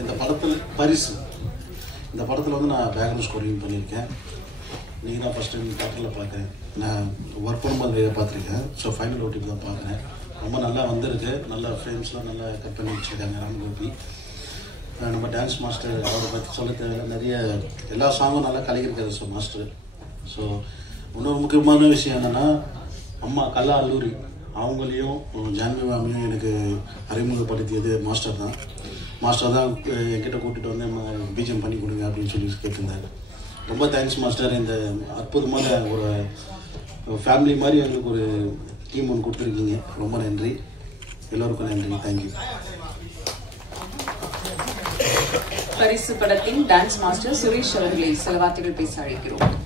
இந்த படத்தில் பரிசு இந்த படத்தில் வந்து நான் பேக்ரவுண்ட் ஸ்கோரிங் பண்ணியிருக்கேன். நீங்கள் தான் ஃபஸ்ட் டைம் தேட்டரில் பார்க்குறேன். நான் ஒர்க் பண்ணும்போது பார்த்துருக்கேன். ஸோ ஃபைனல் ஓட்டிக்கு தான் பார்க்குறேன். ரொம்ப நல்லா வந்திருக்கு. நல்ல ஃப்ரேம்ஸ்லாம் நல்லா கட் பண்ணி வச்சுருக்காங்க ராம்கோபி. நம்ம டான்ஸ் மாஸ்டர் அவரை பற்றி சொல்ல தேவையில்லை. நிறைய எல்லா சாங்கும் நல்லா கலைக்கிறாரு ஸோ மாஸ்டர். ஸோ இன்னொரு முக்கியமான விஷயம் என்னென்னா அம்மா கல்லா அல்லூரி அவங்களையும் ஜான்வி மேமையும் எனக்கு அறிமுகப்படுத்தியது மாஸ்டர் தான். மாஸ்டர் தான் என்கிட்ட கூட்டிகிட்டு வந்து பிஜிஎம் பண்ணி கொடுங்க அப்படின்னு சொல்லி கேட்டிருந்தாரு. ரொம்ப தேங்க்ஸ் மாஸ்டர். இந்த அற்புதமான ஒரு ஃபேமிலி மாதிரி எங்களுக்கு ஒரு டீம் ஒன்று கொடுத்துருக்கீங்க. ரொம்ப நன்றி. எல்லோருக்கும் நன்றி. தேங்க்யூ. பரிசு படத்தின் டான்ஸ் மாஸ்டர் சுரேஷ் அவர்களை சில வார்த்தைகள் பேச அழைக்கிறோம்.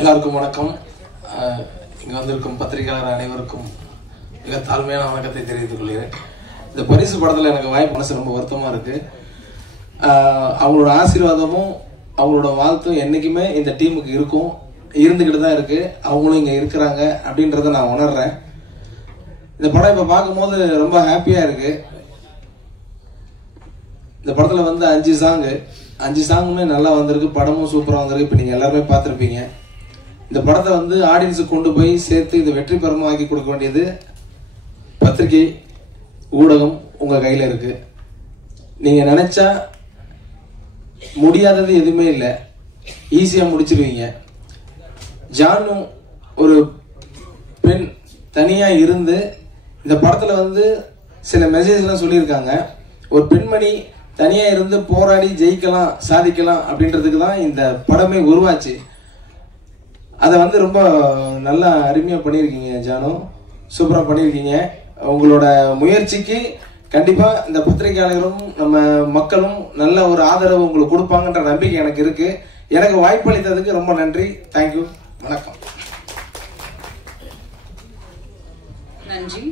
எல்லாருக்கும் வணக்கம். இங்க வந்திருக்கும் பத்திரிகையாளர் அனைவருக்கும் மிக தாழ்மையான வணக்கத்தை தெரிவித்துக் கொள்கிறேன். இந்த பரிசு படத்துல எனக்கு வாய்ப்பு மனசு ரொம்ப வருத்தமா இருக்கு. அவங்களோட ஆசீர்வாதமும் அவங்களோட வாழ்த்தும் என்னைக்குமே இந்த டீமுக்கு இருக்கும், இருந்துகிட்டு தான் இருக்கு. அவங்களும் இங்க இருக்கிறாங்க அப்படின்றத நான் உணர்றேன். இந்த படம் இப்ப பார்க்கும்போது ரொம்ப ஹாப்பியா இருக்கு. இந்த படத்துல வந்து 5 சாங்குமே நல்லா வந்திருக்கு. படமும் சூப்பரா வந்திருக்கு. இப்ப நீங்க எல்லாருமே பார்த்திருப்பீங்க. இந்த படத்தை வந்து ஆடியன்ஸுக்கு கொண்டு போய் சேர்த்து இது வெற்றி பெறமா ஆக்கி கொடுக்க வேண்டியது பத்திரிகை ஊடகம் உங்க கையில இருக்கு. நீங்க நினைச்சா முடியாதது எதுவுமே இல்லை, ஈஸியா முடிச்சிருவீங்க. ஜானு ஒரு பெண் தனியா இருந்து இந்த படத்துல வந்து சில மெசேஜ் எல்லாம் சொல்லியிருக்காங்க. ஒரு பெண்மணி தனியா இருந்து போராடி ஜெயிக்கலாம், சாதிக்கலாம் அப்படின்றதுக்கு தான் இந்த படமே உருவாச்சு. அதை வந்து ரொம்ப நல்லா அருமையா பண்ணியிருக்கீங்க ஜானு, சூப்பரா பண்ணியிருக்கீங்க. உங்களோட முயற்சிக்கு கண்டிப்பா இந்த பத்திரிகையாளர்களும் நம்ம மக்களும் நல்ல ஒரு ஆதரவு உங்களுக்கு கொடுப்பாங்கன்ற நம்பிக்கை எனக்கு இருக்கு. எனக்கு வாய்ப்பளித்ததுக்கு ரொம்ப நன்றி. தேங்க்யூ. வணக்கம். நன்றி.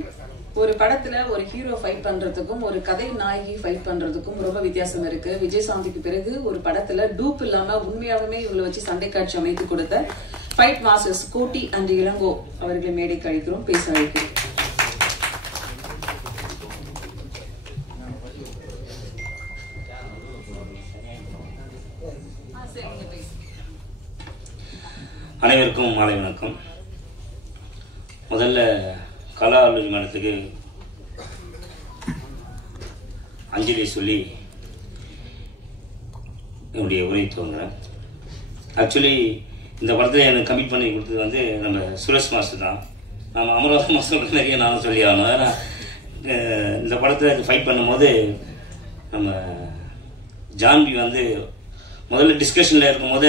ஒரு படத்துல ஒரு ஹீரோ ஃபைட் பண்றதுக்கும் ஒரு கதை நாயகி ஃபைட் பண்றதுக்கும் ரொம்ப வித்தியாசம் இருக்கு. விஜயசாந்திக்கு பிறகு ஒரு படத்துல டூப் இல்லாம உண்மையாகவே இவங்களை வச்சு சண்டை காட்சி அமைத்து கொடுத்த ஃபைட் மாஸ்டர்ஸ் கோட்டி அண்ட் இளங்கோ அவர்களை மேடைக்கு அழைக்கிறோம், பேச அழைக்கிறோம். அனைவருக்கும் மாலை வணக்கம். முதல்ல கலா அல்லூரி மேடத்துக்கு அஞ்சலி சொல்லி என்னுடைய உரை துவங்குறேன். ஆக்சுவலி இந்த படத்தில் எனக்கு கமிட் பண்ணி கொடுத்தது வந்து நம்ம சுரேஷ் மாஸ்டர் தான். நம்ம அமராவதி மாஸ்டர் நிறைய நானும் சொல்லி ஆகணும். ஏன்னா இந்த படத்தில் ஃபைட் பண்ணும்போது நம்ம ஜான்வி வந்து முதல்ல டிஸ்கஷனில் இருக்கும்போது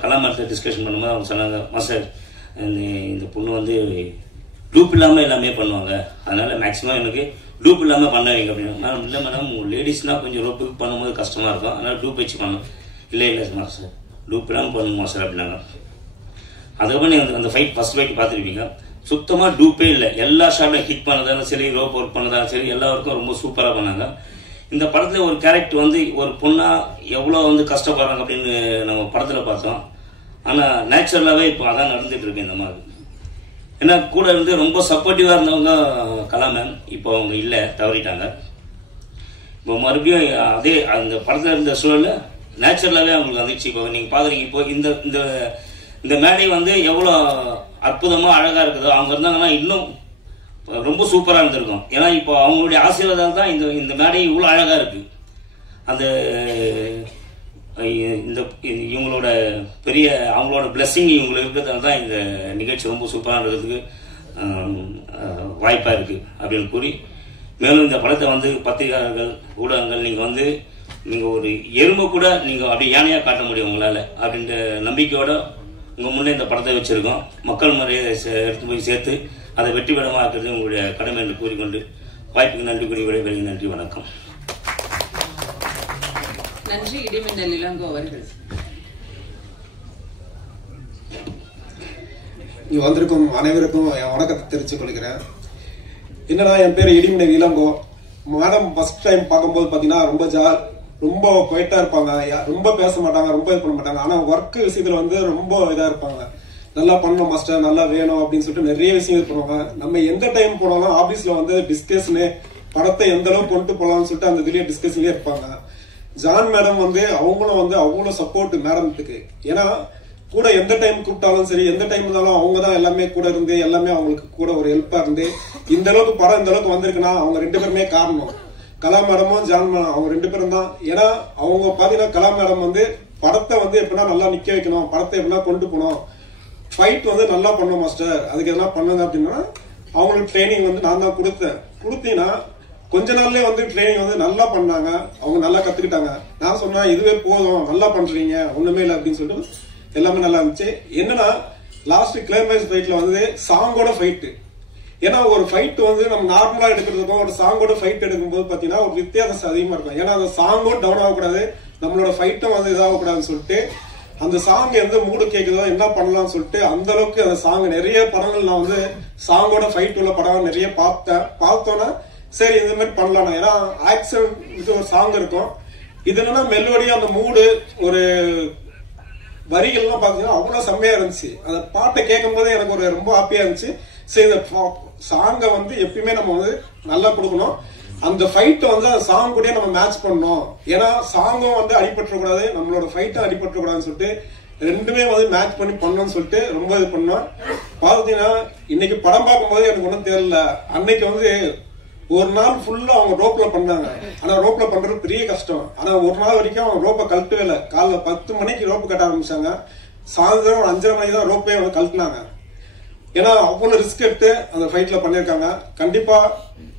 கலாமரத்தில் டிஸ்கஷன் பண்ணும்போது அவங்க சொன்னாங்க, மாஸ்டர் இந்த பொண்ணு வந்து டூப் இல்லாமல் எல்லாமே பண்ணுவாங்க, அதனால் மேக்ஸிமம் எனக்கு டூப் இல்லாமல் பண்ண வைங்க அப்படின்னு. மேடம் இல்லை மேடம், லேடிஸ்னால் கொஞ்சம் ரோப்புக்கு பண்ணும்போது கஷ்டமாக இருக்கும், அதனால் டூப் வச்சு பண்ணணும். இல்லை மாஸ்டர் டூப் இல்லாமல் பண்ணணும் மாஸ்டர் அப்படின்னாங்க. அதுக்கப்புறம் நீங்கள் அந்த ஃபைட் ஃபர்ஸ்ட் ஃபைட் பார்த்துருப்பீங்க. சுத்தமாக டூப்பே இல்லை. எல்லா ஷாட்டும் ஹிட் பண்ணதாலும் சரி, ரோப் ஒர்க் பண்ணதாலும் சரி, எல்லா ஒர்க்கும் ரொம்ப சூப்பராக பண்ணாங்க. இந்த படத்தில் ஒரு கேரக்டர் வந்து ஒரு பொண்ணா எவ்வளோ வந்து கஷ்டப்படுறாங்க அப்படின்னு நம்ம படத்தில் பார்த்தோம். ஆனால் நேச்சுரலாகவே இப்போ அதான் நடந்துட்டு இருக்கு இந்த மாதிரி. ஏன்னா கூட இருந்து ரொம்ப சப்போர்ட்டிவாக இருந்தவங்க கலா மேம் இப்போ அவங்க இல்லை, தவறிட்டாங்க. இப்போ மறுபடியும் அதே அந்த படத்தில் இருந்த சூழலில் நேச்சுரலாகவே அவங்களுக்கு வந்துச்சு. இப்போ நீங்கள் பார்க்குறீங்க, இப்போ இந்த மேடை வந்து எவ்வளோ அற்புதமாக அழகாக இருக்குதோ, அவங்க இருந்தாங்கன்னா இன்னும் ரொம்ப சூப்பராக இருந்திருக்கும். ஏன்னா இப்போ அவங்களுடைய ஆசீர்வாதம் தான் இந்த மேடை இவ்வளோ அழகாக இருக்குது. அந்த இவங்களோட பெரிய அவங்களோட பிளெஸ்ஸிங் இவங்களுக்கு இருக்கிறதால தான் இந்த நிகழ்ச்சி ரொம்ப சூப்பராக இருக்கிறதுக்கு வாய்ப்பாக இருக்குது அப்படின்னு கூறி, மேலும் இந்த படத்தை வந்து பத்திரிகையாளர்கள் ஊடகங்கள் நீங்கள் ஒரு எறும்பு கூட நீங்கள் அப்படியே யானையாக காட்ட முடியும் உங்களால் அப்படின்ற நம்பிக்கையோட உங்கள் முன்னே இந்த படத்தை வச்சுருக்கோம். மக்கள் முறையை எடுத்து போய் சேர்த்து அதை வெற்றி பெறமாக ஆக்குறது உங்களுடைய கடமை என்று கூறிக்கொண்டு வாய்ப்புக்கு நன்றி கூறி விடைபெறுகிறேன். நன்றி, வணக்கம். நன்றி. இடிமின்னல் இளங்கோ அவர்கள். இங்க வந்திருக்கும் அனைவருக்கும் என் வணக்கத்தை தெரிவித்துக் கொள்கிறேன். என்னன்னா, என் பேர் இடிமின்னல் இளங்கோ. மேடம் ஃபர்ஸ்ட் டைம் பார்க்கும்போது பாத்தீங்கன்னா ரொம்ப குவைட்டா இருப்பாங்க, ரொம்ப பேச மாட்டாங்க, ரொம்ப இது பண்ண மாட்டாங்க. ஆனா ஒர்க் விஷயத்துல வந்து ரொம்ப இதா இருப்பாங்க. நல்லா பண்ணணும் மாஸ்டர், நல்லா வேணும் அப்படின்னு சொல்லிட்டு நிறைய விஷயங்கள் பண்ணுவாங்க. நம்ம எந்த டைம் போனாலும் ஆபீஸ்ல வந்து டிஸ்கஷனு, படத்தை எந்த அளவுக்கு கொண்டு போகலாம்னு சொல்லிட்டு அந்த இதுலயே டிஸ்கஷன்லயே இருப்பாங்க. ஜான் மேடம் வந்து அவங்களும் வந்து அவ்வளவு சப்போர்ட் மேடத்துக்கு. ஏன்னா கூட எந்த டைம் கூப்பிட்டாலும் சரி, எந்த டைம் இருந்தாலும் அவங்க தான் எல்லாமே கூட இருந்து எல்லாமே அவங்களுக்கு கூட ஒரு ஹெல்ப்பா இருந்து இந்த அளவுக்கு படம் இந்த அளவுக்கு வந்திருக்குன்னா அவங்க 2 பேருமே காரணம். கலா மேடமும் ஜான் மேடம் அவங்க 2 பேரும் தான். ஏன்னா அவங்க பாத்தீங்கன்னா கலா மேடம் வந்து படத்தை வந்து எப்படின்னா நல்லா நிக்க வைக்கணும், படத்தை எப்படின்னா கொண்டு போகணும், ஃபைட் வந்து நல்லா பண்ணணும் மாஸ்டர், அதுக்கு எதனா பண்ணுங்க அப்படின்னா அவங்களுக்கு ட்ரைனிங் வந்து நான் தான் கொடுத்தீங்கன்னா கொஞ்ச நாள்லயே வந்து ட்ரைனிங் வந்து நல்லா பண்ணாங்க. அவங்க நல்லா கத்துக்கிட்டாங்க. நான் சொன்னா இதுவே போதும், நல்லா பண்றீங்க, ஒண்ணுமே இல்லை அப்படின்னு சொல்லிட்டு எல்லாமே நல்லா இருந்துச்சு. என்னன்னா லாஸ்ட் கிளைமேக்ஸ் ஃபைட்ல வந்து சாங்கோட ஃபைட். ஏன்னா ஒரு ஃபைட் வந்து நம்ம நார்மலா எடுக்கிறதுக்கும் ஒரு சாங்கோட ஃபைட் எடுக்கும்போது பாத்தீங்கன்னா ஒரு வித்தியாசம் அதிகமா இருக்கும். ஏன்னா அந்த சாங்கும் டவுன் ஆகக்கூடாது, நம்மளோட ஃபைட்டும் வந்து இதாகக்கூடாதுன்னு சொல்லிட்டு அந்த சாங் எந்த மூடு கேக்குதோ என்ன பண்ணலாம்னு சொல்லிட்டு அந்த அளவுக்கு அந்த சாங் நிறைய படங்கள் நான் வந்து சாங்கோட ஃபைட் உள்ள படம் நிறைய பார்த்தோன்னா சரி இந்த மாதிரி பண்ணலாம். ஏன்னா ஆக்சன் ஒரு சாங் இருக்கும், இது என்னன்னா மெலோடியா அந்த மூடு ஒரு வரிகள்லாம் பாத்தீங்கன்னா அவ்வளவு செம்மையா இருந்துச்சு. அந்த பாட்டை கேட்கும் போதே எனக்கு ஒரு ரொம்ப ஹாப்பியா இருந்துச்சு. சரி இந்த சாங்கை வந்து எப்பயுமே நம்ம வந்து நல்லா கொடுக்கணும், அந்த ஃபைட் வந்து அந்த சாங் கூட நம்ம மேட்ச் பண்ணணும். ஏன்னா சாங்கும் வந்து அடிபட்டுறக்கூடாது, நம்மளோட ஃபைட்டும் அடிபட்டுறக்கூடாதுன்னு சொல்லிட்டு 2மே வந்து மேட்ச் பண்ணி பண்ணணும்னு சொல்லிட்டு ரொம்ப இது பண்ணோம். பாத்தீங்கன்னா இன்னைக்கு படம் பார்க்கும்போது எனக்கு ஒன்றும் தெரியல. அன்னைக்கு வந்து ஒரு நாள் ஃபுல்லா அவங்க ரோப்ல பண்ணாங்க. ஆனா ரோப்ல பண்றது பெரிய கஷ்டம். ஆனா ஒரு நாள் வரைக்கும் அவங்க ரோப்பை கழட்டவே இல்லை. காலைல 10 மணிக்கு ரோப்பு கட்ட ஆரம்பிச்சாங்க, சாயந்தரம் 5:30 மணிக்கு தான் ரோப்பே வந்து கழட்டினாங்க. ஏன்னா அவ்வளவு ரிஸ்க் எடுத்து அந்த ஃபைட்ல பண்ணிருக்காங்க. கண்டிப்பா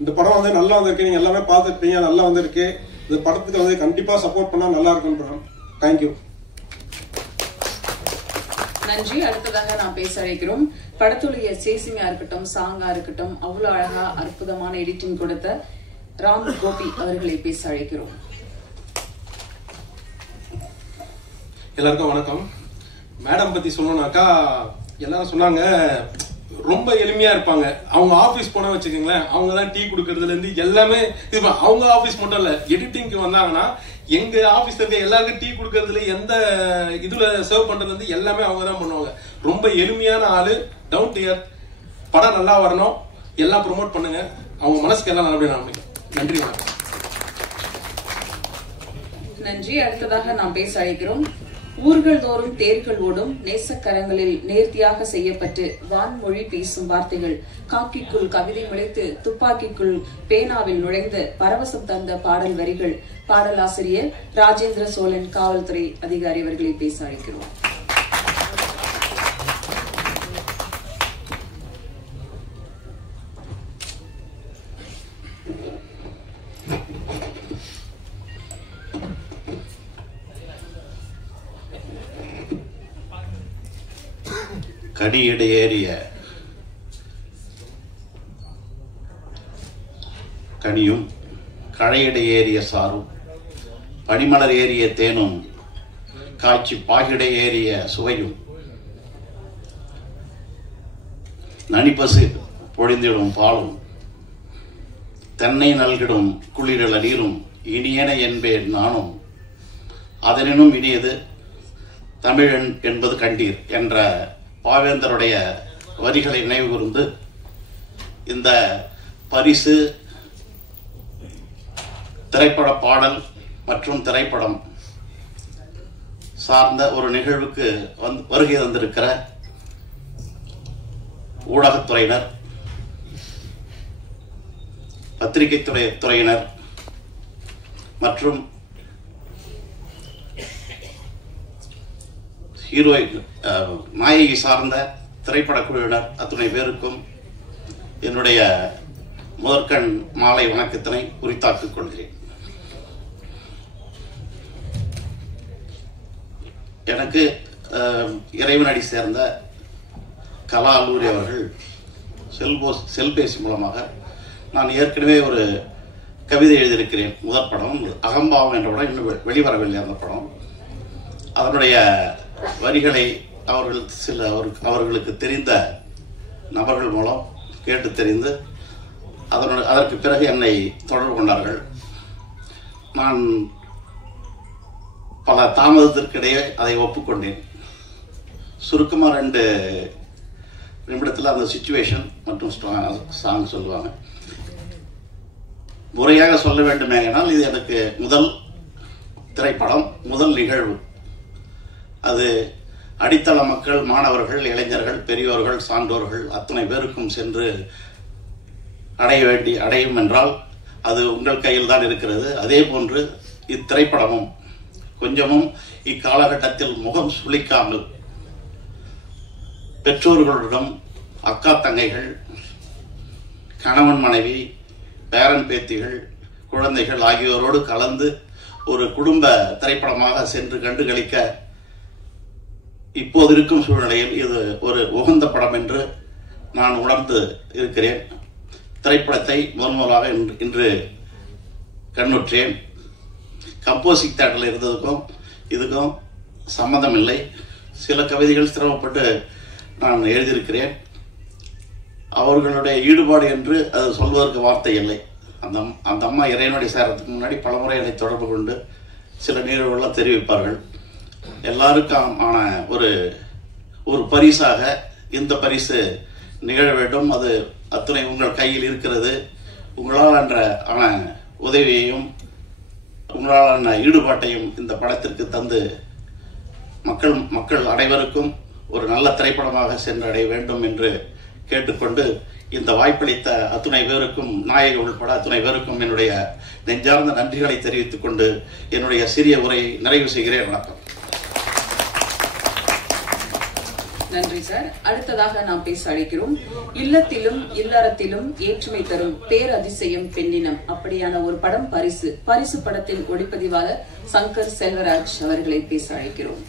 இந்த படம் வந்து நல்லா வந்திருக்கு, நீங்க எல்லாமே பார்த்துருப்பீங்க, நல்லா வந்திருக்கு. இந்த படத்துக்கு வந்து கண்டிப்பா சப்போர்ட் பண்ணா நல்லா இருக்கும். தேங்க்யூ. நன்றி. அடுத்ததாக நான் பேச அழைக்கிறோம் படத்துடைய சேசிங்கா இருக்கட்டும், சாங்கா இருக்கட்டும், அவ்வளவு அழகா அற்புதமான எடிட்டிங் கொடுத்த ராம் கோபி அவர்களை பேச அழைக்கிறோம். எல்லாருக்கும் வணக்கம். மேடம் பத்தி சொல்லணும்னாக்கா எல்லாரும் சொன்னாங்க ரொம்ப எளிமையா இருப்பாங்க. அவங்க ஆபீஸ் போன வச்சுக்கோங்களேன், அவங்க தான் டீ குடுக்கறதுல இருந்து எல்லாமே இது. அவங்க ஆபீஸ் மட்டும் இல்ல, எடிட்டிங்க்கு வந்தாங்கன்னா எங்க ஆபீஸ்ல இருக்க எல்லாருக்கும் டீ குடுக்கறதுல எந்த இதுல சர்வ் பண்றதுல இருந்து எல்லாமே அவங்க தான் பண்ணுவாங்க. ரொம்ப எளிமையான ஆளு, டவுன் டு எர்த். படம் நல்லா வரணும், எல்லாம் ப்ரொமோட் பண்ணுங்க, அவங்க மனசுக்கு எல்லாம் நல்லபடியா நடக்கும். நன்றி, வணக்கம். நன்றி. அடுத்ததாக நாம் பேச அழைக்கிறோம் ஊர்கள் தோறும் தேர்கள் ஓடும் நேசக்கரங்களில் நேர்த்தியாக செய்யப்பட்டு வான்மொழி பேசும் வார்த்தைகள், காக்கிக்குள் கவிதை முளைத்து துப்பாக்கிக்குள் பேனாவில் நுழைந்து பரவசம் தந்த பாடல் வரிகள். பாடலாசிரியர் ராஜேந்திர சோழன், காவல்துறை அதிகாரி அவர்களை பேச அழைக்கிறோம். கனியிடையேறிய கனியும் கழையிடையேறிய சாரும் பனிமலர் ஏறிய தேனும் காய்ச்சி பாகிடை ஏறிய சுவையும் நனிப்பசு பொழிந்திடும் பாலும் தென்னை நல்கிடும் குளிரல நீரும் இனியன என்பேன் நானும் அதனினும் இனியது தமிழன் என்பது கண்டீர் என்ற பாவேந்தருடைய வரிகளை நினைவு கூர்ந்து இந்த பரிசு திரைப்பட பாடல் மற்றும் திரைப்படம் சார்ந்த ஒரு நிகழ்வுக்கு வருகை தந்திருக்கிற ஊடகத்துறையினர், பத்திரிகை துறையினர் மற்றும் ஹீரோயின் நாயகி சார்ந்த திரைப்பட குழுவினர் அத்துணை பேருக்கும் என்னுடைய முதற்கண் மாலை வணக்கத்தினை உரித்தாக்கிக் கொள்கிறேன். எனக்கு இறைவனடி சேர்ந்த கலா அல்லூரி அவர்கள் செல்பேசி மூலமாக நான் ஏற்கனவே ஒரு கவிதை எழுதியிருக்கிறேன். முதற் படம் அகம்பாவம் என்ற படம் இன்னும் வெளிவரவில்லை. அந்த படம் அதனுடைய வரிகளை அவர்களுக்கு தெரிந்த நபர்கள் மூலம் கேட்டு தெரிந்து அதற்கு பிறகு என்னை தொடர்பு கொண்டார்கள். நான் பல தாமதத்திற்கிடையே அதை ஒப்புக்கொண்டேன். சுருக்கமாக 2 நிமிடத்தில் அந்த சிச்சுவேஷன் மற்றும் சாங் சொல்லுவாங்க. முறையாக சொல்ல வேண்டுமேனால் இது எனக்கு முதல் திரைப்படம், முதல் நிகழ்வு. அது அடித்தள மக்கள், மாணவர்கள், இளைஞர்கள், பெரியோர்கள், சான்றோர்கள் அத்தனை பேருக்கும் சென்று அடையும் என்றால் அது உங்கள் கையில் தான் இருக்கிறது. அதே போன்று இத்திரைப்படமும் கொஞ்சமும் இக்காலகட்டத்தில் முகம் சுளிக்காமல் பெற்றோர்களிடம், அக்கா தங்கைகள், கணவன் மனைவி, பேரன் பேத்திகள், குழந்தைகள் ஆகியோரோடு கலந்து ஒரு குடும்ப திரைப்படமாக சென்று கண்டுகளிக்க இப்போது இருக்கும் சூழ்நிலையில் இது ஒரு உகந்த படம் என்று நான் உணர்ந்து இருக்கிறேன். திரைப்படத்தை முதலாக இன்று கண்ணுற்றேன். கம்போசிங் தேட்டரில் இருந்ததுக்கும் இதுக்கும் சம்மதம் இல்லை. சில கவிதைகள் சிரமப்பட்டு நான் எழுதியிருக்கிறேன். அவர்களுடைய ஈடுபாடு என்று அது சொல்வதற்கு வார்த்தை இல்லை. அந்த அம்மா இறைவனுடைய சேரத்துக்கு முன்னாடி பலமுறை என்னை தொடர்பு கொண்டு சில நிகழ்வுகள்லாம் தெரிவிப்பார்கள். எல்லாருக்கும் ஆன ஒரு பரிசாக இந்த பரிசு நிகழ வேண்டும். அது அத்துணை உங்கள் கையில் இருக்கிறது. உங்களால் ஆன உதவியையும் உங்களாலான ஈடுபாட்டையும் இந்த படத்திற்கு தந்து மக்கள் அனைவருக்கும் ஒரு நல்ல திரைப்படமாக சென்றடைய வேண்டும் என்று கேட்டுக்கொண்டு இந்த வாய்ப்பளித்த அத்துணை பேருக்கும், நாயகர் உள்பட அத்துணை பேருக்கும் என்னுடைய நெஞ்சார்ந்த நன்றிகளை தெரிவித்துக் கொண்டு என்னுடைய சிறிய உரையை நிறைவு செய்கிறேன். வணக்கம். நன்றி சார். அடுத்ததாக நாம் பேச அழைக்கிறோம். இல்லத்திலும் இல்லறத்திலும் ஏற்றுமை தரும் பேரதிசயம் பெண்ணினம், அப்படியான ஒரு படம் பரிசு படத்தின் ஒளிப்பதிவாளர் சங்கர் செல்வராஜ் அவர்களை பேச அழைக்கிறோம்.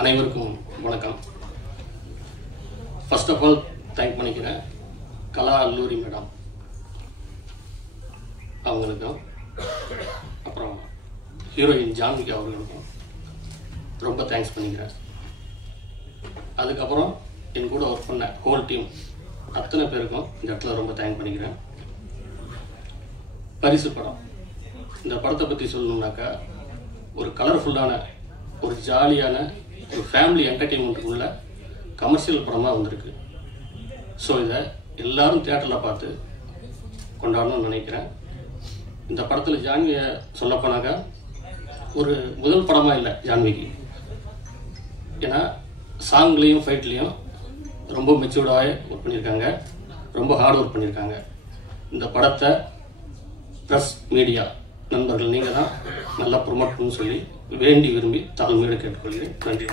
அனைவருக்கும் வணக்கம். ஃபர்ஸ்ட் ஆஃப் ஆல் தேங்க் பண்ணிக்கிறேன் கலா அல்லூரி மேடம் அவங்களுக்கும், அப்புறம் ஹீரோயின் ஜான்விகா அவர்களுக்கும் ரொம்ப தேங்க்ஸ் பண்ணிக்கிறேன். அதுக்கப்புறம் என் கூட ஒர்க் பண்ண ஹோல் டீம் அத்தனை பேருக்கும் இந்த இடத்துல ரொம்ப தேங்க் பண்ணிக்கிறேன். பரிசு படம், இந்த படத்தை பற்றி சொல்லணும்னாக்கா ஒரு கலர்ஃபுல்லான, ஒரு ஜாலியான, ஒரு ஃபேமிலி என்டர்டெயின்மெண்ட்டுக்குள்ள கமர்ஷியல் படமாக வந்திருக்கு. ஸோ இதை எல்லாரும் தியேட்டரில் பார்த்து கொண்டாடணும்னு நினைக்கிறேன். இந்த படத்தில் ஜான்வியை சொல்லப்போனாக்கா ஒரு முதல் படமாக இல்லை ஜான்விக்கு. ஏன்னா சாங்லேயும் ஃபைட்லேயும் ரொம்ப மெச்சூர்டாக ஒர்க் பண்ணியிருக்காங்க, ரொம்ப ஹார்ட் ஒர்க் பண்ணியிருக்காங்க. இந்த படத்தை ப்ரெஸ் மீடியா நண்பர்கள் நீங்கள் தான் நல்லா ப்ரொமோட் பண்ணு சொல்லி வேண்டி விரும்பி தாழ்மையோடு கேட்டுக்கொள்கிறேன். நன்றி.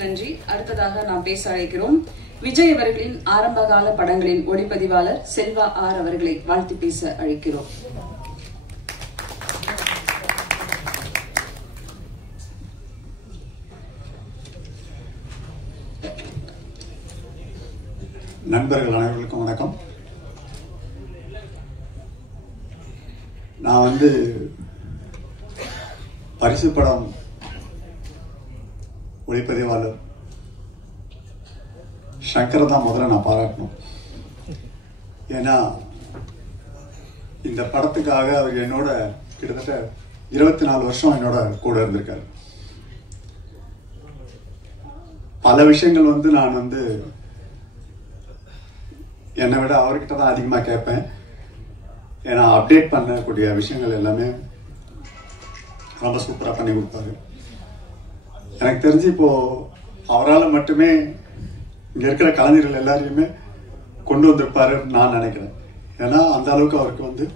நன்றி. அடுத்ததாக நாம் பேச அழைக்கிறோம் விஜய் அவர்களின் ஆரம்பகால படங்களின் ஒளிப்பதிவாளர் செல்வா ஆர் அவர்களை வாழ்த்து பேச அழைக்கிறோம். நண்பர்கள் அனைவருக்கும் வணக்கம். நான் பரிசு படம் ஒளிப்பதிவாளர் சங்கரை தான் முதல்ல நான் பாராட்டணும். ஏன்னா இந்த படத்துக்காக அவர் என்னோட கிட்டத்தட்ட 24 வருஷம் என்னோட கூட இருந்திருக்காரு. பல விஷயங்கள் நான் என்னை விட அவர்கிட்ட தான் அதிகமாக கேட்பேன். ஏன்னா அப்டேட் பண்ணக்கூடிய விஷயங்கள் எல்லாமே ரொம்ப சூப்பராக பண்ணி கொடுப்பாரு. எனக்கு தெரிஞ்சு இப்போ அவரால் மட்டுமே இங்கே இருக்கிற கலைஞர்கள் எல்லாரையுமே கொண்டு வந்திருப்பாருன்னு நான் நினைக்கிறேன். ஏன்னா அந்த அளவுக்கு அவருக்கு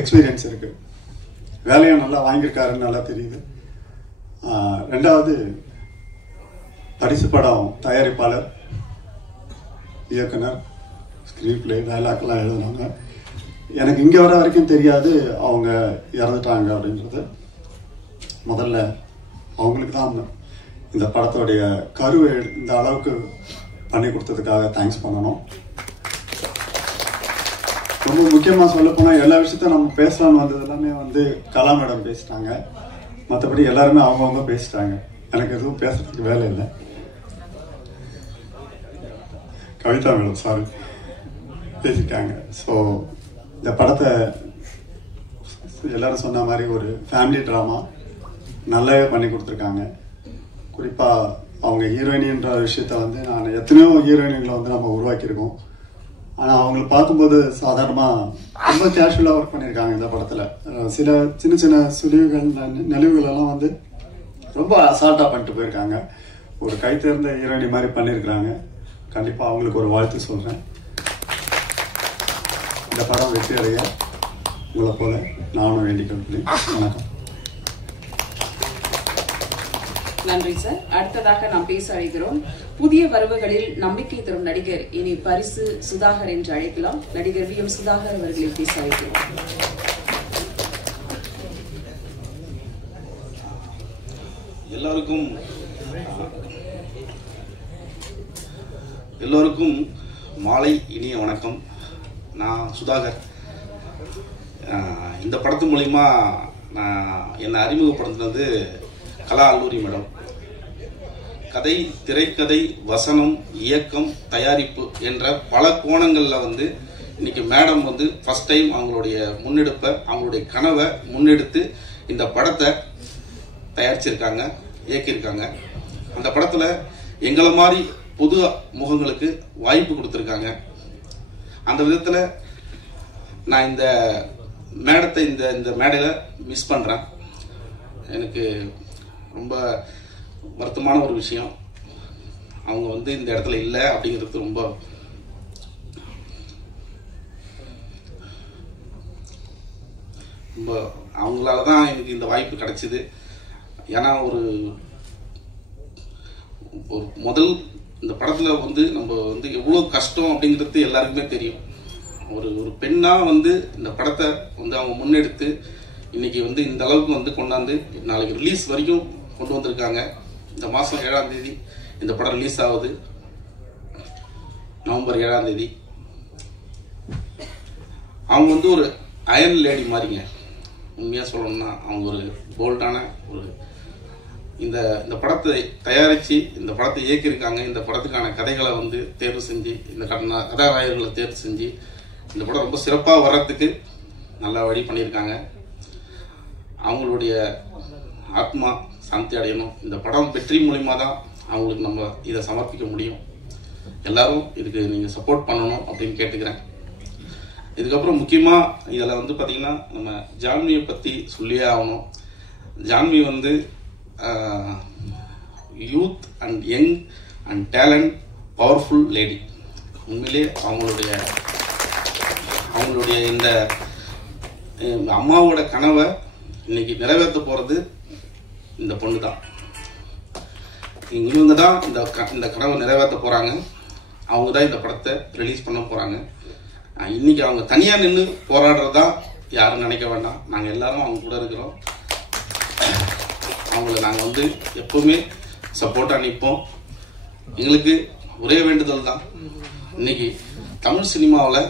எக்ஸ்பீரியன்ஸ் இருக்கு, வேலையும் நல்லா வாங்கியிருக்காருன்னு நல்லா தெரியுது. ரெண்டாவது, பரிசு படம் தயாரிப்பாளர், இயக்குனர், ஸ்கிரீன் பிளே, டைலாக்லாம் எழுதுனாங்க. எனக்கு இங்கே வர வரைக்கும் தெரியாது அவங்க இறந்துட்டாங்க அப்படின்றது. முதல்ல அவங்களுக்கு தான் இந்த படத்தோடைய கருவை இந்த அளவுக்கு பண்ணி கொடுத்ததுக்காக தேங்க்ஸ் பண்ணணும். ரொம்ப முக்கியமாக சொல்ல போனால் எல்லா விஷயத்தையும் நம்ம பேசலான்னு வந்தது எல்லாமே கலா மேடம் பேசிட்டாங்க. மற்றபடி எல்லாருமே அவங்கவுங்க பேசிட்டாங்க. எனக்கு எதுவும் பேசுறதுக்கு வேலை இல்லை. கவிதா மேடம் சாரி பேசிட்டாங்க. ஸோ இந்த படத்தை எல்லாரும் சொன்ன மாதிரி ஒரு ஃபேமிலி ட்ராமா நல்லாவே பண்ணி கொடுத்துருக்காங்க. குறிப்பாக அவங்க ஹீரோயினின்ற விஷயத்த வந்து நான் எத்தனையோ ஹீரோயின்களை வந்து நம்ம உருவாக்கியிருக்கோம். ஆனால் அவங்களை பார்க்கும்போது சாதாரணமாக ரொம்ப கேஷுவலாக ஒர்க் பண்ணியிருக்காங்க. இந்த படத்தில் சில சின்ன சின்ன சுழிவுகள் நெளிவுகளெல்லாம் வந்து ரொம்ப அசால்ட்டாக பண்ணிட்டு போயிருக்காங்க. ஒரு கை தேர்ந்த ஹீரோயினி மாதிரி பண்ணியிருக்கிறாங்க. கண்டிப்பாக அவங்களுக்கு ஒரு வாழ்த்து சொல்கிறேன். இந்த படம் வெற்றி அடைய உங்களை போல நானும் வேண்டிக்கிறேன். வணக்கம். நன்றி சார். அடுத்ததாக நாம் பேச அழைக்கிறோம். புதிய வரவுகளில் நம்பிக்கை தரும் நடிகர், இனி பரிசு சுதாகர் என்று அழைக்கலாம். நடிகர் வி எம் சுதாகர் அவர்களை பேச அழைக்கிறோம். எல்லோருக்கும் மாலை இனிய வணக்கம். நான் சுதாகர். இந்த படத்து மூலிமா என்னை அறிமுகப்படுத்தினது கலா அல்லூரி மேடம். கதை, திரைக்கதை, வசனம், இயக்கம், தயாரிப்பு என்ற பல கோணங்களில் வந்து இன்னைக்கு மேடம் வந்து ஃபர்ஸ்ட் டைம் அவங்களுடைய முன்னெடுப்பை, அவங்களுடைய கனவை முன்னெடுத்து இந்த படத்தை தயாரிச்சிருக்காங்க, இயக்கியிருக்காங்க. அந்த படத்தில் எங்களை மாதிரி புது முகங்களுக்கு வாய்ப்பு கொடுத்துருக்காங்க. அந்த விதத்தில் நான் இந்த மேடத்தை இந்த மேடையில் மிஸ் பண்ணுறேன். எனக்கு ரொம்ப வருத்தமான ஒரு விஷயம். அவங்க வந்து இந்த இடத்துல இல்லை அப்படிங்கிறது ரொம்ப ரொம்ப அவங்களால தான் எனக்கு இந்த வாய்ப்பு கிடைச்சிது. ஏன்னா ஒரு முதல் இந்த படத்தில் வந்து நம்ம வந்து எவ்வளோ கஷ்டம் அப்படிங்கிறது எல்லாருக்குமே தெரியும். ஒரு பெண்ணாக வந்து இந்த படத்தை வந்து அவங்க முன்னெடுத்து இன்னைக்கு வந்து இந்த அளவுக்கு வந்து கொண்டாந்து நாளைக்கு ரிலீஸ் வரைக்கும் கொண்டு வந்திருக்காங்க. இந்த மாதம் 7ஆம் தேதி இந்த படம் ரிலீஸ் ஆகுது. நவம்பர் 7ஆம் தேதி. அவங்க வந்து ஒரு அயர்ன் லேடி மாதிரிங்க. உண்மையாக சொல்லணும்னா அவங்க ஒரு போல்டான ஒரு இந்த படத்தை தயாரித்து இந்த படத்தை இயக்கியிருக்காங்க. இந்த படத்துக்கான கதைகளை வந்து தேர்வு செஞ்சு, இந்த கதாநாயகர்களை தேர்வு செஞ்சு இந்த படம் ரொம்ப சிறப்பாக வர்றதுக்கு நல்லா வழி பண்ணியிருக்காங்க. அவங்களுடைய ஆத்மா சாந்தி அடையணும். இந்த படம் வெற்றி மூலிமா தான் அவங்களுக்கு நம்ம இதை சமர்ப்பிக்க முடியும். எல்லாரும் இதுக்கு நீங்கள் சப்போர்ட் பண்ணணும் அப்படின்னு கேட்டுக்கிறேன். இதுக்கப்புறம் முக்கியமாக இதில் வந்து பார்த்திங்கன்னா நம்ம ஜான்வியை பற்றி சொல்லியே ஆகணும். ஜான்வி வந்து youth and young and talent powerful lady. உண்மையிலே அவங்களுடைய இந்த அம்மாவோட கனவை இன்னைக்கு நிறைவேற்ற போகிறது இந்த பொண்ணு தான். இவங்க தான் இந்த கனவை நிறைவேற்ற போகிறாங்க. அவங்க தான் இந்த படத்தை ரிலீஸ் பண்ண போகிறாங்க. இன்னைக்கு அவங்க தனியாக நின்று போராடுறதா யாரும் நினைக்க வேண்டாம். நாங்கள் எல்லாரும் அவங்க கூட இருக்கிறோம். அவங்கள நாங்கள் வந்து எப்பவுமே சப்போர்ட்டாக நிற்போம். எங்களுக்கு ஒரே வேண்டுதல் தான், இன்னைக்கு தமிழ் சினிமாவில்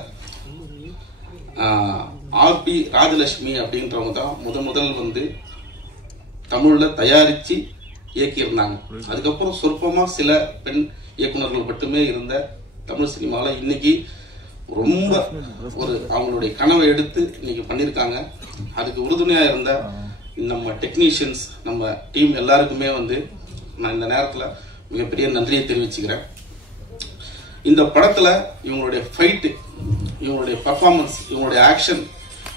ஆர்பி ராஜலட்சுமி அப்படின்றவங்க தான் முதல் வந்து தமிழில் தயாரித்து இயக்கியிருந்தாங்க. அதுக்கப்புறம் சொற்பமாக சில பெண் இயக்குநர்கள் மட்டுமே இருந்த தமிழ் சினிமாவில் இன்னைக்கு ரொம்ப அவங்களுடைய கனவை எடுத்து இன்னைக்கு பண்ணியிருக்காங்க. அதுக்கு உறுதுணையாக இருந்த நம்ம டெக்னீஷியன்ஸ், நம்ம டீம் எல்லாருக்குமே வந்து நான் இந்த நேரத்தில் மிகப்பெரிய நன்றியை தெரிவிச்சுக்கிறேன். இந்த படத்தில் இவங்களுடைய ஃபைட்டு, இவங்களுடைய பர்ஃபார்மன்ஸ், இவங்களுடைய ஆக்ஷன்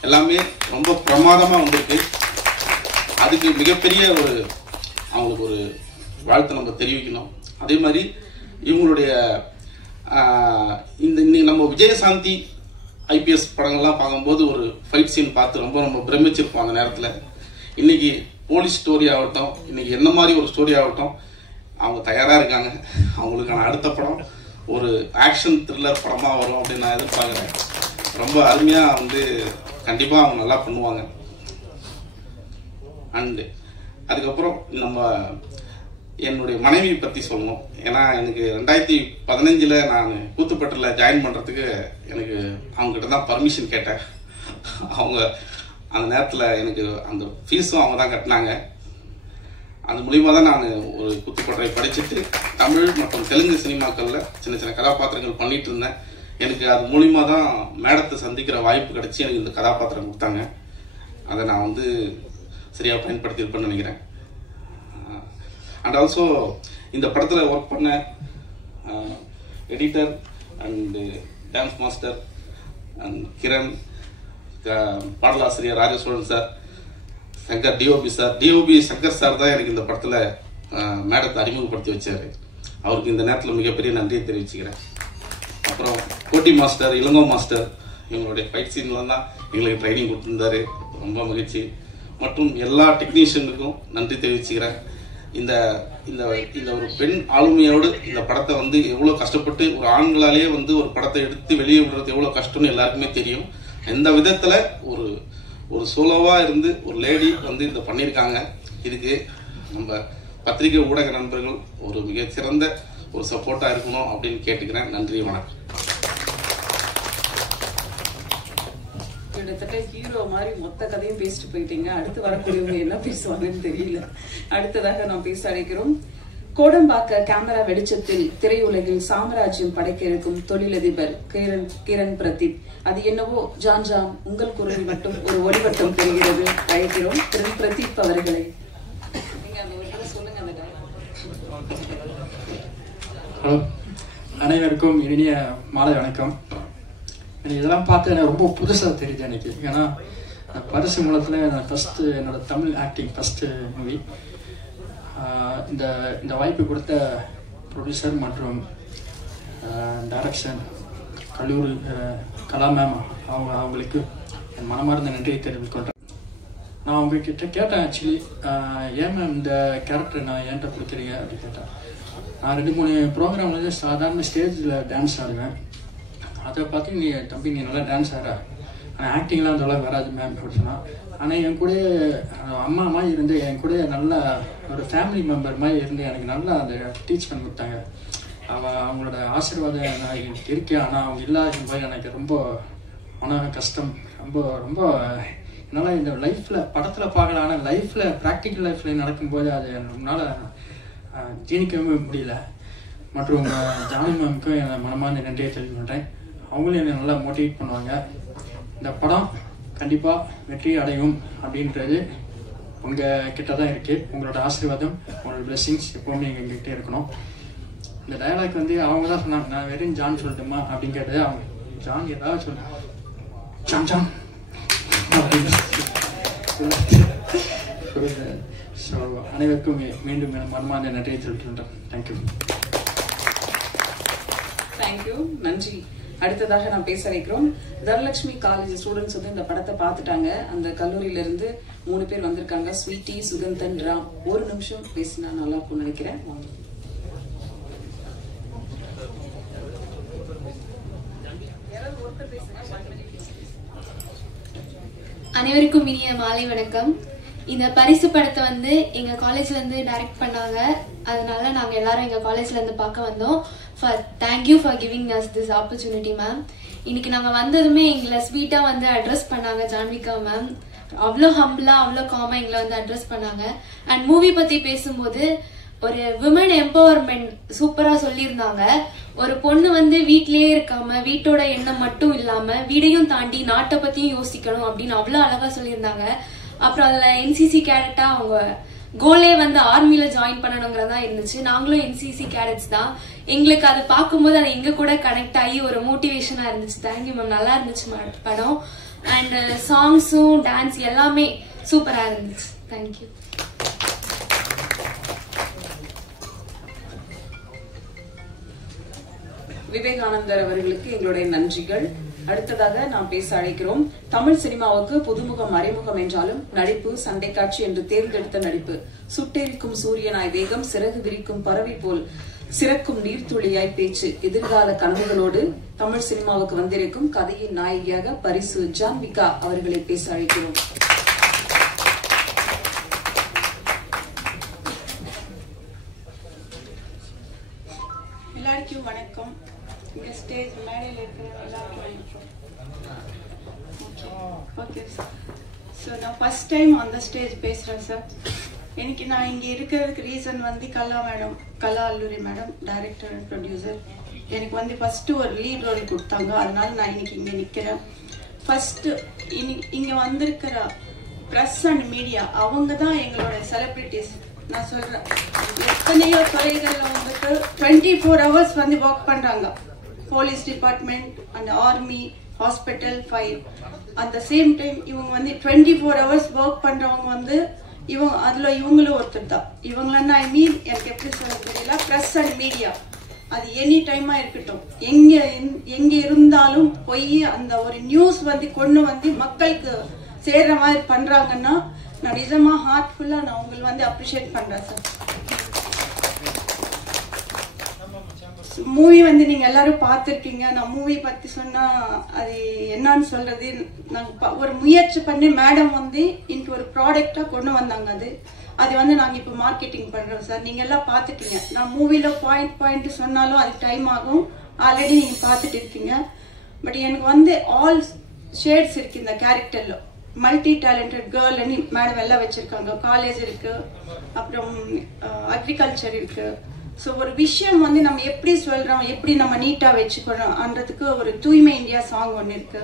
எல்லாமே ரொம்ப பிரமாதமாக வந்திருக்கு. அதுக்கு மிகப்பெரிய அவங்களுக்கு ஒரு வாழ்த்தை நம்ம தெரிவிக்கணும். அதே மாதிரி இவங்களுடைய இன்னைக்கு நம்ம விஜயசாந்தி ஐபிஎஸ் படங்கள்லாம் பார்க்கும்போது ஒரு ஃபைட் சீன் பார்த்து ரொம்ப பிரமிச்சிருப்போம். அந்த நேரத்தில் இன்னைக்கு போலீஸ் ஸ்டோரி ஆகட்டும், இன்னைக்கு என்ன மாதிரி ஒரு ஸ்டோரி ஆகட்டும், அவங்க தயாராக இருக்காங்க. அவங்களுக்கான அடுத்த படம் ஒரு ஆக்ஷன் த்ரில்லர் படமாக வரும் அப்படின்னு நான் எதிர்பார்க்குறேன். ரொம்ப அருமையாக வந்து கண்டிப்பாக அவங்க நல்லா பண்ணுவாங்க. அண்டு அதுக்கப்புறம் நம்ம என்னுடைய மனைவியை பற்றி சொல்லணும். ஏன்னா எனக்கு 2015 நான் கூத்துப்பட்டில் ஜாயின் பண்ணுறதுக்கு எனக்கு அவங்ககிட்ட தான் பர்மிஷன் கேட்டேன். அவங்க அந்த நேரத்தில் எனக்கு அந்த ஃபீஸும் அவங்க தான் கட்டினாங்க. அது மூலிமா தான் நான் ஒரு குத்துப்பட்டறை படிச்சுட்டு தமிழ் மற்றும் தெலுங்கு சினிமாக்களில் சின்ன சின்ன கதாபாத்திரங்கள் பண்ணிட்டு இருந்தேன். எனக்கு அது மூலிமா தான் மேடத்தை சந்திக்கிற வாய்ப்பு கிடைச்சி எனக்கு இந்த கதாபாத்திரம் கொடுத்தாங்க. அதை நான் வந்து சரியாக பயன்படுத்தியிருப்பேன்னு நினைக்கிறேன். அண்ட் ஆல்சோ இந்த படத்தில் ஒர்க் பண்ண editor and dance master and Kiran, பாடலாசிரியர் Rajasozhan sir, Shankar DOP sir. DOP Shankar sir தான் எனக்கு இந்த படத்தில் மேடத்தை அறிமுகப்படுத்தி வச்சார். அவருக்கு இந்த நேரத்தில் மிகப்பெரிய நன்றியை தெரிவிச்சுக்கிறேன். அப்புறம் கோட்டி மாஸ்டர், இளங்கோ மாஸ்டர், இவங்களுடைய ஃபைட் சீன்லாம் தான் எங்களுக்கு ட்ரைனிங் கொடுத்துருந்தாரு. ரொம்ப மகிழ்ச்சி. மற்றும் எல்லா டெக்னீஷியனுக்கும் நன்றி தெரிவிச்சுக்கிறேன். இந்த இந்த இந்த ஒரு பெண் ஆளுமையோடு இந்த படத்தை வந்து எவ்வளோ கஷ்டப்பட்டு ஒரு ஆண்களாலேயே வந்து ஒரு படத்தை எடுத்து வெளியே விடுறது எவ்வளோ கஷ்டம்னு எல்லாருக்குமே தெரியும். எந்த விதத்தில் ஒரு ஒரு சோலோவாக இருந்து ஒரு லேடி வந்து இதை பண்ணியிருக்காங்க. இதுக்கு நம்ம பத்திரிகை ஊடக நண்பர்கள் ஒரு மிகச்சிறந்த ஒரு சப்போர்ட்டாக இருக்கணும் அப்படின்னு கேட்டுக்கிறேன். நன்றி, வணக்கம். கிட்டத்தட்ட ஹீரோ மாதிரி மொத்த கதையும் பேசிட்டு போயிட்டீங்க. அடுத்து வரக்கூடியவங்க என்ன பேசுவாங்கன்னு தெரியல. அடுத்ததாக நாம் பேச அழைக்கிறோம். கோடம்பாக்க கேமரா வெளிச்சத்தில் திரையுலகில் சாம்ராஜ்யம் படைக்க இருக்கும் தொழிலதிபர் கிரண் பிரதீப். அது என்னவோ ஜான் உங்கள் குரலில் மட்டும் ஒரு ஒளிவட்டம் தெரிகிறது. அழைக்கிறோம் கிரண் பிரதீப் அவர்களை. நீங்க அந்த ஒரு சொல்லுங்க. ஹலோ, அனைவருக்கும் இனிய மாலை வணக்கம். எனக்கு இதெல்லாம் பார்த்து எனக்கு ரொம்ப புதுசாக தெரியுது எனக்கு. ஏன்னா பரிசு மூலத்தில் நான் ஃபஸ்ட்டு என்னோட தமிழ் ஆக்டிங் ஃபஸ்ட்டு மூவி. இந்த இந்த வாய்ப்பு கொடுத்த ப்ரொடியூசர் மற்றும் டைரக்ஷன் கல்லூரி கலா மேம் அவங்களுக்கு என் மனமார்ந்த நன்றியை தெரிவித்துக் கொள்கிறேன். நான் உங்ககிட்ட கேட்டேன் ஆக்சுவலி, ஏன் மேம் இந்த கேரக்டர் நான் ஏன்ட்ட கொடுக்குறீங்க அப்படி கேட்டேன். நான் 2-3 ப்ரோக்ராம்ல சாதாரண ஸ்டேஜில் டான்ஸ் ஆடுவேன். அதை பார்த்து நீ தம்பி நீ நல்லா டான்ஸ் ஆடுற, ஆனால் ஆக்டிங்லாம் அந்த அளவுக்கு வராது மேம் அப்படி சொன்னான். ஆனால் என் கூட அம்மா மாதிரி இருந்து என் கூட நல்லா ஒரு ஃபேமிலி மெம்பர் மாதிரி இருந்து எனக்கு நல்லா அந்த டீச் பண்ணி கொடுத்தாங்க. அவங்களோட ஆசீர்வாதம் நான் இருக்கேன். ஆனால் அவங்க இல்லாத போது எனக்கு ரொம்ப மன கஷ்டம். ரொம்ப ரொம்ப என்னால் இந்த லைஃப்பில் படத்தில் பார்க்கலாம், ஆனால் லைஃப்பில் ப்ராக்டிக்கல் லைஃப்பில் நடக்கும்போது அது என்னால் ஜீனிக்கவே முடியல. மற்றும் ஜானி மேமுக்கும் என் மனமார்ந்த நன்றியை தெரிவித்து பண்ணுறேன். அவங்களும் என்னை நல்லா மோட்டிவேட் பண்ணுவாங்க. இந்த படம் கண்டிப்பாக வெற்றி அடையும் அப்படின்றது உங்கள் கிட்ட தான் இருக்குது. உங்களோட ஆசீர்வாதம், உங்களோட பிளெஸிங்ஸ் எப்போவுமே எங்ககிட்ட இருக்கணும். இந்த டயலாக் வந்து அவங்க தான் சொன்னாங்க. நான் வெறும் ஜான் சொல்லட்டுமா அப்படின்னு கேட்டது. அவங்க ஜான் ஏதாவது சொன்னாங்க, ஜான் ஜான் அப்படின்னு ஸோ அனைவருக்கும் மீண்டும் மனமார்ந்த நன்றியை தெரிவிக்கின்றேன். தேங்க்யூ. தேங்க்யூ, நன்றி. அடுத்ததாக நான் பேச வைக்கிறோம். தனலட்சுமி காலேஜ் ஸ்டூடெண்ட்ஸ் வந்து இந்த படத்தை பார்த்துட்டாங்க. அந்த கல்லூரியில இருந்து 3 பேர் வந்திருக்காங்க. ஸ்வீட்டி, சுகந்தன், ராம். ஒரு நிமிஷம் பேசினா நல்லா இருக்கும்னு நினைக்கிறேன். அனைவருக்கும் இனிய மாலை வணக்கம். இந்த பரிசு படத்தை வந்து எங்க காலேஜ்ல இருந்து டைரக்ட் பண்ணாங்க. அதனால நாங்க எல்லாரும் எங்க காலேஜ்ல இருந்து பார்க்க வந்தோம். Thank you for giving us this opportunity ma'am. இன்னைக்கு நாங்க வந்ததுமே எங்களை ஸ்வீட்டா வந்து அட்ரஸ் பண்ணாங்க ஜான்விகா மேம். அவ்வளோ ஹம்பிளா அவ்வளோ காமா எங்களை வந்து அட்ரஸ் பண்ணாங்க. அண்ட் மூவி பத்தி பேசும்போது ஒரு விமன் எம்பவர்மெண்ட் சூப்பரா சொல்லியிருந்தாங்க. ஒரு பொண்ணு வந்து வீட்லயே இருக்காம வீட்டோட எண்ணம் மட்டும் இல்லாம வீடையும் தாண்டி நாட்டை பத்தியும் யோசிக்கணும் அப்படின்னு அவ்வளவு அழகா சொல்லியிருந்தாங்க. அப்புறம் அதுல என்சிசி கேடட்டா அவங்க கோலே வந்து ஆர்மில ஜாயின் பண்ணணுங்கிறதா இருந்துச்சு. நாங்களும் என்சிசி கேடட்ஸ் தான். எங்களுக்கு அதை பார்க்கும்போது அது எங்க கூட கனெக்ட் ஆகி ஒரு மோட்டிவேஷனா இருந்துச்சு. தேங்க்யூ மேம், நல்லா இருந்துச்சு படம். அண்ட் சாங்ஸும் டான்ஸ் எல்லாமே சூப்பரா இருந்துச்சு. தேங்க்யூ. விவேகானந்தர் அவர்களுக்கு எங்களுடைய நன்றிகள். அடுத்ததாக நாம் பேச அழைக்கிறோம். தமிழ் சினிமாவுக்கு புதுமுகம் மறைமுகம் என்றாலும் நடிப்பு சண்டை காட்சி என்று தேர்ந்தெடுத்த நடிப்பு. சுட்டெரிக்கும் சூரியனாய் வேகம், சிறகு விரிக்கும் பறவை போல் சிறக்கும் நீர்த்துளியாய் பேச்சு, எதிர்கால கனவுகளோடு தமிழ் சினிமாவுக்கு வந்திருக்கும் கதையின் நாயகியாக பரிசு ஜான்விகா அவர்களை பேச அழைக்கிறோம். எல்லாருக்கும் வணக்கம். இந்த ஸ்டேஜ் மேடையில் இருக்கிற எல்லாருக்கும் வணக்கம். Okay sir. ஸோ நான் ஃபர்ஸ்ட் டைம் அந்த ஸ்டேஜ் பேசுகிறேன் சார். எனக்கு நான் இங்கே இருக்கிறதுக்கு ரீசன் வந்து Kala Alluri madam, director and producer. எனக்கு வந்து ஃபஸ்ட்டு ஒரு லீட் ரோல் கொடுத்தாங்க, அதனால நான் இன்னைக்கு இங்கே நிற்கிறேன். ஃபஸ்ட்டு இங்கே வந்திருக்கிற ப்ரெஸ் அண்ட் மீடியா அவங்க தான் எங்களோட செலிப்ரிட்டிஸ். நான் சொல்கிறேன், எத்தனையோ துறைகளில் வந்துட்டு 24 hours வந்து ஒர்க் பண்ணுறாங்க. Police department and army, hospital, fire. At the same time இவங்க வந்து 24 hours ஒர்க் பண்ணுறவங்க வந்து இவங்களும் ஒருத்தர் தான். இவங்களன்னா எனக்கு எப்படி சொல்ல தெரியல, ப்ரெஸ் அண்ட் மீடியா அது எனி டைமா இருக்கட்டும், எங்க இருந்தாலும் போய் அந்த ஒரு நியூஸ் வந்து கொண்டு வந்து மக்களுக்கு சேர்ற மாதிரி பண்றாங்கன்னா நான் நிஜமா ஹார்ட்ஃபுல்லா நான் உங்களை வந்து அப்ரிஷியேட் பண்றேன் சார். மூவி வந்து நீங்க எல்லாரும் பார்த்துருக்கீங்க. நான் மூவி பத்தி சொன்னா அது என்னன்னு சொல்றது, நாங்க ஒரு முயற்சி பண்ணி மேடம் வந்து இன்ட்டு ஒரு ப்ராடக்டா கொண்டு வந்தாங்க. அது வந்து நாங்க இப்ப மார்க்கெட்டிங் பண்றோம் சார். நீங்க எல்லாம் பாத்துட்டீங்க. நான் மூவில பாயிண்ட் சொன்னாலும் அது டைம் ஆகும், ஆல்ரெடி நீங்க பாத்துட்டு இருக்கீங்க. பட் எனக்கு வந்து ஆல் ஷேட்ஸ் இருக்கு இந்த கேரக்டர்ல. மல்டி டேலண்டட் கேர்ள் மேடம் எல்லாம் வச்சிருக்காங்க. காலேஜ் இருக்கு, அப்புறம் அக்ரிகல்ச்சர் இருக்கு. ஸோ ஒரு விஷயம் வந்து நம்ம எப்படி சொல்றோம், எப்படி நம்ம நீட்டா வச்சுக்கணும்ன்றதுக்கு ஒரு தூய்மை இந்தியா சாங் ஒன்று இருக்கு.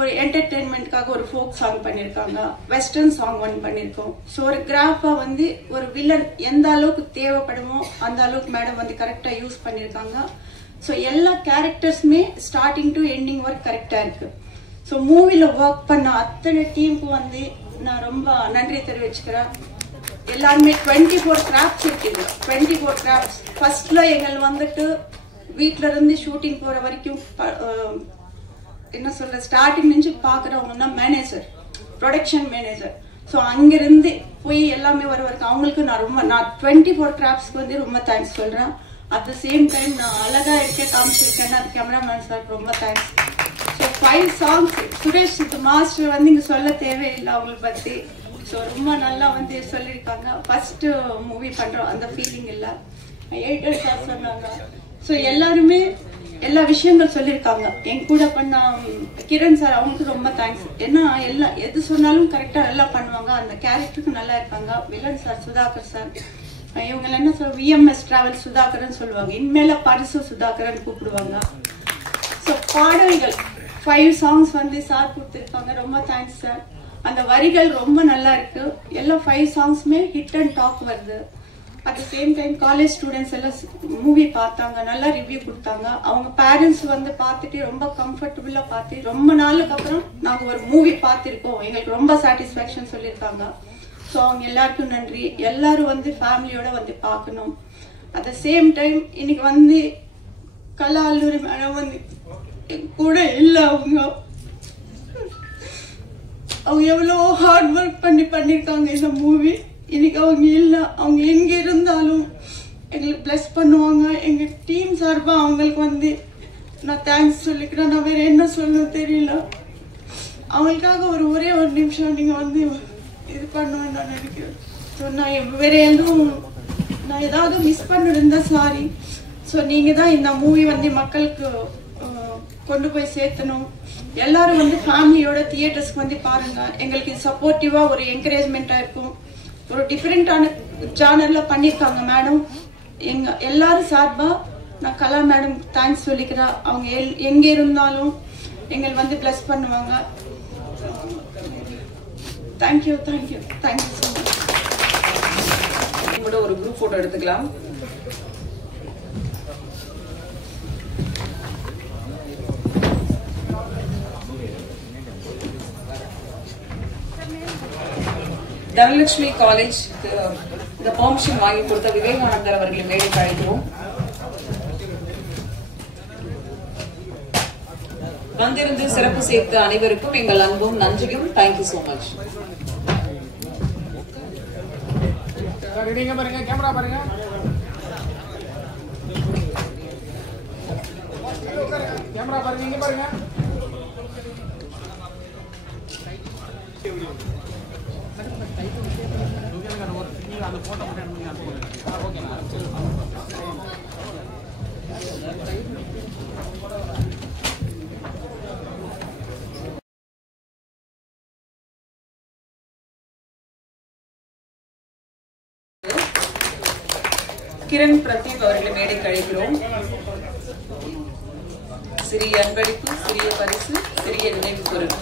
ஒரு என்டர்டெயின்மெண்ட்காக ஒரு ஃபோக் சாங் பண்ணியிருக்காங்க, வெஸ்டர்ன் சாங் ஒன்று பண்ணியிருக்கோம். ஸோ ஒரு கிராஃபா வந்து ஒரு வில்லன் எந்த அளவுக்கு தேவைப்படுமோ அந்த அளவுக்கு மேடம் வந்து கரெக்டாக யூஸ் பண்ணியிருக்காங்க. ஸோ எல்லா கேரக்டர்ஸுமே ஸ்டார்டிங் டு எண்டிங் ஒர்க் கரெக்டாக இருக்கு. ஸோ மூவில ஒர்க் பண்ண அத்தனை டீமுக்கு வந்து நான் ரொம்ப நன்றி தெரிவிச்சுக்கிறேன். எல்லாருமே 24 கிராஃப்ட்ஸ் இருக்குது. 24 கிராஃப்ட்ஸ் ஃபர்ஸ்ட்ல எங்கள் வந்துட்டு வீட்டில இருந்து ஷூட்டிங் போற வரைக்கும் என்ன சொல்ற ஸ்டார்டிங் நின்று பாக்குறவங்கன்னா மேனேஜர், ப்ரொடக்ஷன் மேனேஜர். ஸோ அங்கிருந்து போய் எல்லாமே வரைக்கும் அவங்களுக்கு நான் 24 கிராஃப்ட்ஸ்க்கு வந்து ரொம்ப தேங்க்ஸ் சொல்றேன். அட் த சேம் டைம் நான் அழகா காமிச்சிருக்கேன். அது கேமராமேன் சார் ரொம்ப thanks. So 5 songs Suresh master வந்து இங்க சொல்ல தேவையில்லை அவங்களை பத்தி. ஸோ ரொம்ப நல்லா வந்து சொல்லியிருக்காங்க. ஃபர்ஸ்ட் மூவி பண்றோம் அந்த ஃபீலிங் இல்லை. எடிட்டர் சார் சொன்னாங்க. ஸோ எல்லாருமே எல்லா விஷயங்கள் சொல்லியிருக்காங்க. என் கூட பண்ண கிரண் சார் அவங்களுக்கு ரொம்ப தேங்க்ஸ். ஏன்னா எது சொன்னாலும் கரெக்டா நல்லா பண்ணுவாங்க. அந்த கேரக்டருக்கு நல்லா இருக்காங்க. வில்லன் சார் சுதாகர் சார், இவங்க என்ன சொல்ல விஎம்எஸ் டிராவல் சுதாகர்னு சொல்லுவாங்க, இனிமேல பரிசு சுதாகர்னு கூப்பிடுவாங்க. ஸோ பாடல்கள் 5 songs வந்து சார் கொடுத்துருக்காங்க. ரொம்ப தேங்க்ஸ் சார். அந்த வரிகள் ரொம்ப நல்லா இருக்கு. எல்லா 5 songs-மே ஹிட் அண்ட் டாப் வருது. At the same time college students எல்லாம் மூவி பார்த்தாங்க, நல்லா ரிவ்யூ கொடுத்தாங்க. அவங்க பேரண்ட்ஸ் வந்து பார்த்துட்டு ரொம்ப கம்ஃபர்டபுளா பார்த்து ரொம்ப நாளுக்கு அப்புறம் நாங்க ஒரு மூவி பார்த்திருக்கோம், எங்களுக்கு ரொம்ப சாட்டிஸ்பாக்சன் சொல்லியிருக்காங்க. ஸோ அவங்க எல்லாருக்கும் நன்றி. எல்லாரும் வந்து ஃபேமிலியோட வந்து பார்க்கணும். அட் த சேம் டைம் இன்னைக்கு வந்து கலா அல்லூரி மேடம் வந்து கூட இல்லை. அவங்க எவ்வளோ ஹார்ட் ஒர்க் பண்ணிருக்காங்க இந்த மூவி. இன்னைக்கு அவங்க இல்லை. அவங்க எங்க இருந்தாலும் எங்களுக்கு பிளஸ் பண்ணுவாங்க. எங்க டீம் சார்பா அவங்களுக்கு வந்து நான் தேங்க்ஸ் சொல்லிக்கிறேன். நான் வேற என்ன சொல்லணும் தெரியல. அவங்களுக்காக ஒரே ஒரு நிமிஷம் நீங்க வந்து இது பண்ணுவேன்னு நான் நினைக்கிறேன். ஸோ நான் வேற எதுவும் நான் ஏதாவது மிஸ் பண்ணிருந்தா சாரி. ஸோ நீங்க தான் இந்த மூவி வந்து மக்களுக்கு கொண்டு போய் சேர்த்தணும். எல்லாரும் வந்து ஃபேமிலியோட தியேட்டர்ஸ்க்கு வந்து பாருங்க. எங்களுக்கு சப்போர்ட்டிவா ஒரு என்கரேஜ்மெண்டா இருக்கும். ஒரு டிஃப்ரெண்டான ஜானர்ல பண்ணிருக்காங்க மேடம். எல்லாரும் சார்பா நான் கலா மேடம் தேங்க்ஸ் சொல்லிக்கிறேன். அவங்க எங்க இருந்தாலும் எங்களை வந்து பிளஸ் பண்ணுவாங்க. Thank you thank you thank you so much. ஒரு குரூப் போட்டோ எடுத்துக்கலாம். தனலட்சுமி காலேஜ் இந்த பெர்மிஷன் வாங்கி கொடுத்த விவேகானந்தர் அவர்களை மேடைக்கு அழைக்கிறோம். வந்திருந்து சிறப்பு சேர்த்த அனைவருக்கும் எங்கள் அன்பும் நன்றியும். Thank you so much. பாருங்க கேமரா பாருங்க. கேமரா பாருங்க, இங்க பாருங்க. அந்த போட்டோ கிரண் பிரதீப் அவர்களை மேடை கழிக்கிறோம். சிறிய அன்பளிப்பு, சிறிய பரிசு, சிறிய நினைவு பொருள்.